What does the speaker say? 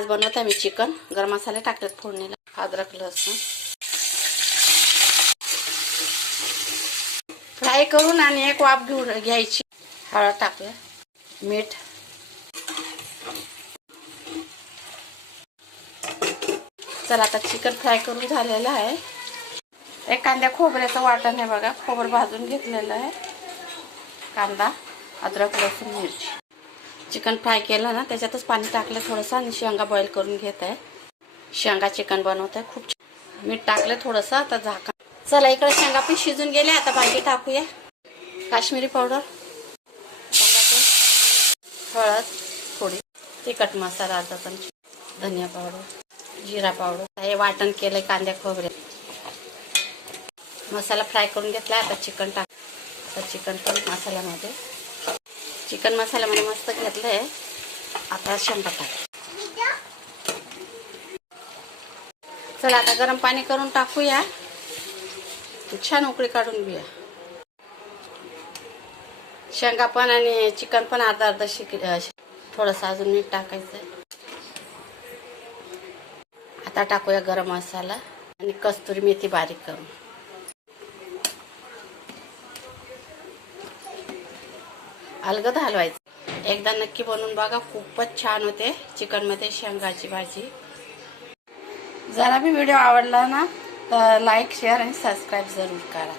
आज बनवत आहे मी चिकन. गरम मसाले टाकलेत फोडणीला, अद्रक लसूण फ्राय करून आणि एक वाफ घ्यायची. हळद टाकूया, मीठ, चला आता चिकन फ्राय करून झालेलं आहे. एक कांद्या खोबऱ्याचं वाटण आहे बघा, खोबरं भाजून घेतलेलं आहे. कांदा, अद्रक लसूण मिरची. चिकन फ्राय केलं ना त्याच्यातच पाणी टाकलं थोडंसं आणि शेंगा बॉईल करून घेत आहे. शेंगा चिकन बनवत आहे. खूप मीठ टाकलं थोडंसं. आता झाकण. चला इकडे शेंगा पण शिजून गेले. आता भाजी टाकूया. काश्मीरी पावडर, हळद थोडी, तिखट मसाला अर्धा चमचा, धनिया पावडर, जिरा पावडर. हे वाटण केलंय कांद्या खोबरे. मसाला फ्राय करून घेतला. आता चिकन टाक. आता चिकन पण मसाल्यामध्ये, चिकन मसाल्यामध्ये मस्त घेतलंय. आता शेंगा टाक. चला आता गरम पाणी करून टाकूया. छान उकळी काढून घेऊया. शेंगा पण आणि चिकन पण अर्धा अर्धा थोडंसं अजून मीठ टाकायचं. आता टाकूया गरम मसाला आणि कस्तुरी मेथी बारीक करून. अलगद हलवायचं. एकदा नक्की बनवून बघा, खूपच छान होते चिकन मध्ये शेंगाची भाजी. जरा भी व्हिडिओ आवडला ना तर लाईक शेअर आणि सबस्क्राईब जरूर करा.